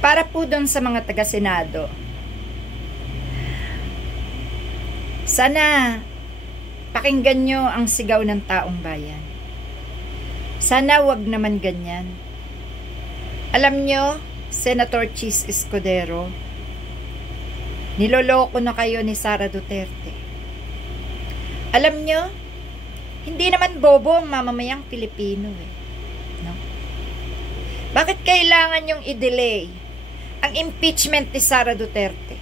Para po doon sa mga taga-Senado, sana pakinggan nyo ang sigaw ng taong bayan. Sana wag naman ganyan. Alam nyo, Senator Chis Escudero, niloloko na kayo ni Sara Duterte. Alam nyo, hindi naman bobo ang mamamayang Pilipino eh. No? Bakit kailangan yung i-delay ang impeachment ni Sara Duterte?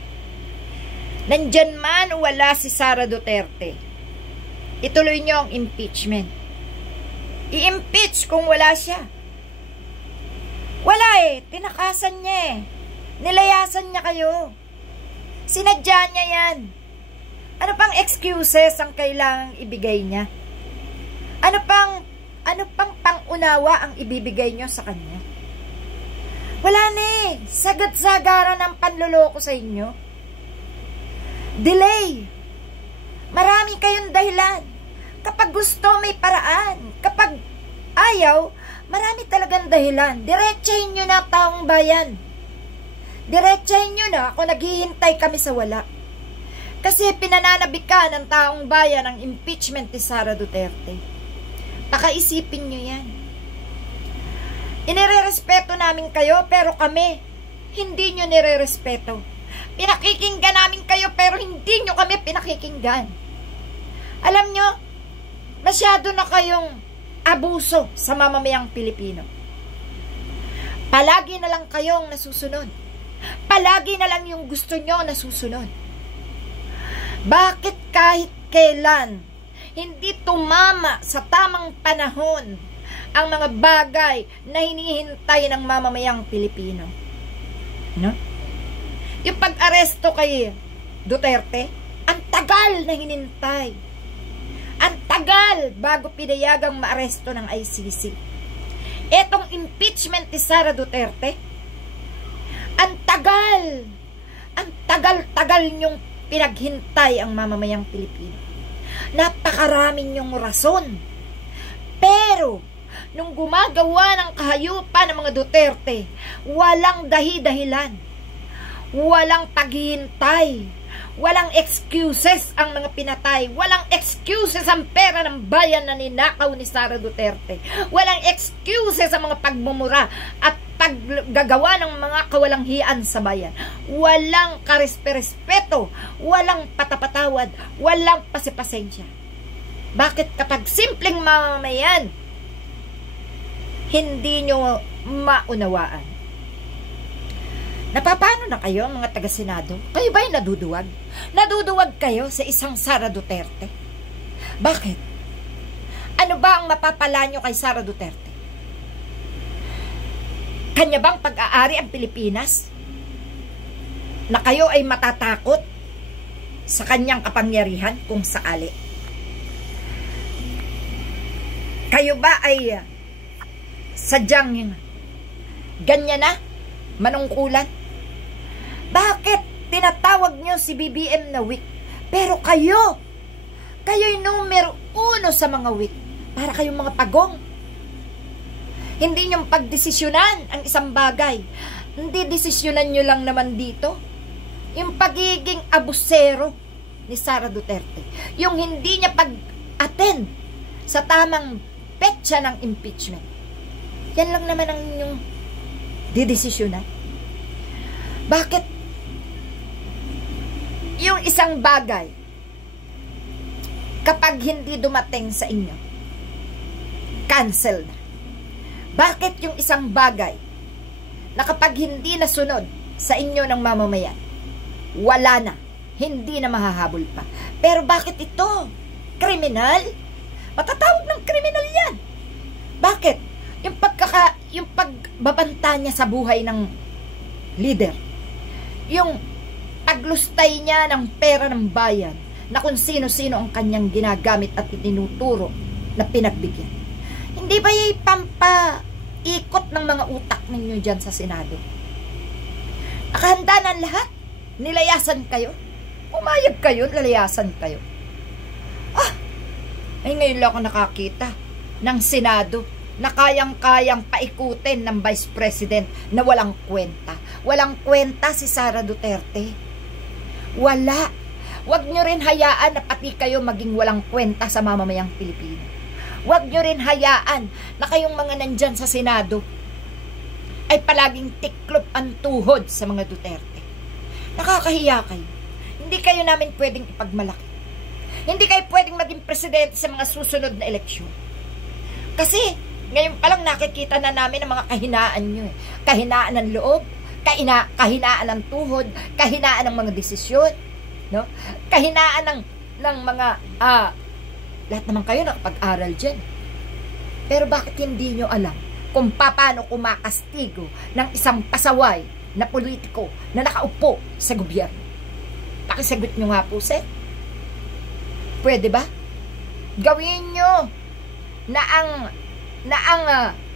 Nandyan man o wala si Sara Duterte, ituloy nyo ang impeachment. I-impeach kung wala siya. Wala eh, tinakasan niya eh. Nilayasan niya kayo. Sinadya niya yan. Ano pang excuses ang kailangang ibigay niya? Ano pang pangunawa ang ibibigay nyo sa kanya? Wala na eh. Sagad-sagaran ang panloloko sa inyo. Delay. Marami kayong dahilan. Kapag gusto, may paraan. Kapag ayaw, marami talagang dahilan. Diretsahin nyo na taong bayan. Diretsahin nyo na kung naghihintay kami sa wala. Kasi pinananabika ng taong bayan ang impeachment ni Sara Duterte. Pakaisipin nyo yan. Inirerespeto namin kayo, pero kami, hindi nyo nirerespeto. Pinakikinggan namin kayo, pero hindi nyo kami pinakikinggan. Alam nyo, masyado na kayong abuso sa mamamayang Pilipino. Palagi na lang kayong nasusunod. Palagi na lang yung gusto nyo nasusunod. Bakit kahit kailan hindi tumama sa tamang panahon ang mga bagay na hinihintay ng mamamayang Pilipino? No? Yung pag-aresto kay Duterte, ang tagal na hinintay. Ang tagal bago pinayagang maaresto ng ICC. Etong impeachment ni Sara Duterte, ang tagal niyong pinaghintay ang mamamayang Pilipino. Napakaraming niyong rason. Pero, nung gumagawa ng kahayupan ng mga Duterte, walang dahi-dahilan. Walang paghihintay. Walang excuses ang mga pinatay. Walang excuses ang pera ng bayan na ninakaw ni Sara Duterte. Walang excuses ang mga pagmumura at paggagawa ng mga kawalanghian sa bayan. Walang karespeto, walang patapatawad, walang pasipasensya. Bakit kapag simpleng mamamayan, hindi nyo maunawaan? Napapano na kayo, mga taga-Senado? Kayo ba'y naduduwag? Naduduwag kayo sa isang Sara Duterte? Bakit? Ano ba ang mapapala nyo kay Sara Duterte? Kanya bang pag-aari ang Pilipinas? Na kayo ay matatakot sa kanyang kapangyarihan kung sakali? Kayo ba ay sadyang ganyan na? Manungkulan? Bakit tinatawag nyo si BBM na weak? Pero kayo'y numero 1 sa mga weak. Para kayong mga pagong. Hindi nyo pagdesisyonan ang isang bagay. Hindi desisyonan nyo lang naman dito. Yung pagiging abusero ni Sara Duterte. Yung hindi niya pag-attend sa tamang petsa ng impeachment. Yan lang naman ang inyong didesisyonan. Bakit yung isang bagay kapag hindi dumating sa inyo, cancel na? Bakit yung isang bagay na kapag hindi nasunod sa inyo ng mamamayan, wala na, hindi na mahahabol pa? Pero bakit ito? Kriminal? Matatawag ng kriminal yan. Bakit? Yung pagbabanta niya sa buhay ng leader, yung paglustay niya ng pera ng bayan na kung sino-sino ang kanyang ginagamit at itinuturo na pinagbigyan, hindi ba yung pampaikot ng mga utak ninyo dyan sa Senado? Nakahanda na lahat? Nilayasan kayo? Umayag kayo, nilayasan kayo. Ay ngayon lang ako nakakita ng Senado na kayang-kayang paikutin ng Vice President na walang kwenta. Walang kwenta si Sara Duterte. Wala. Huwag nyo rin hayaan na pati kayo maging walang kwenta sa mamamayang Pilipino. Huwag nyo rin hayaan na kayong mga nandyan sa Senado ay palaging tiklop ang tuhod sa mga Duterte. Nakakahiya kayo. Hindi kayo namin pwedeng ipagmalaki. Hindi kayo pwedeng maging presidente sa mga susunod na eleksyon. Kasi, ngayon palang nakikita na namin ang mga kahinaan nyo. Kahinaan ng loob, kahinaan ng tuhod, kahinaan ng mga desisyon, no? Kahinaan ng mga, lahat naman kayo nakapag-aral dyan. Pero bakit hindi nyo alam kung paano kumakastigo ng isang pasaway na politiko na nakaupo sa gobyerno? Pakisagot nyo nga po, sir. Pwede ba? Gawin nyo na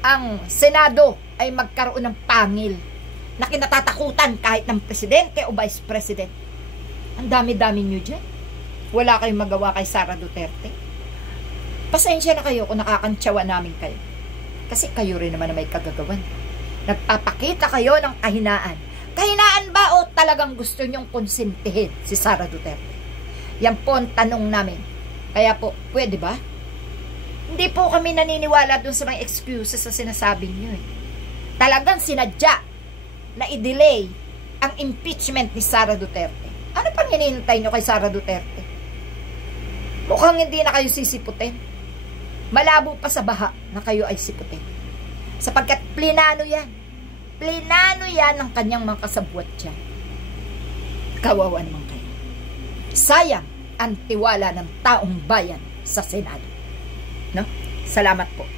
ang Senado ay magkaroon ng pangil na kinatatakutan kahit ng presidente o vice president. Ang dami-dami nyo dyan. Wala kayong magawa kay Sara Duterte. Pasensya na kayo kung nakakantsawa namin kayo. Kasi kayo rin naman na may kagagawan. Nagpapakita kayo ng kahinaan. Kahinaan ba o talagang gusto nyong konsintihin si Sara Duterte? Yan po ang tanong namin. Kaya po, pwede ba? Hindi po kami naniniwala dun sa mga excuses na sinasabi nyo. Talagang sinadya na i-delay ang impeachment ni Sara Duterte. Ano pang hinihintay nyo kay Sara Duterte? Mukhang hindi na kayo sisiputin. Malabo pa sa baha na kayo ay siputin. Sapagkat plinano yan. Plinano yan ng kanyang mga kasabwat dyan. Kawawan naman kayo. Sayang ang tiwala ng taong bayan sa Senado. No? Salamat po.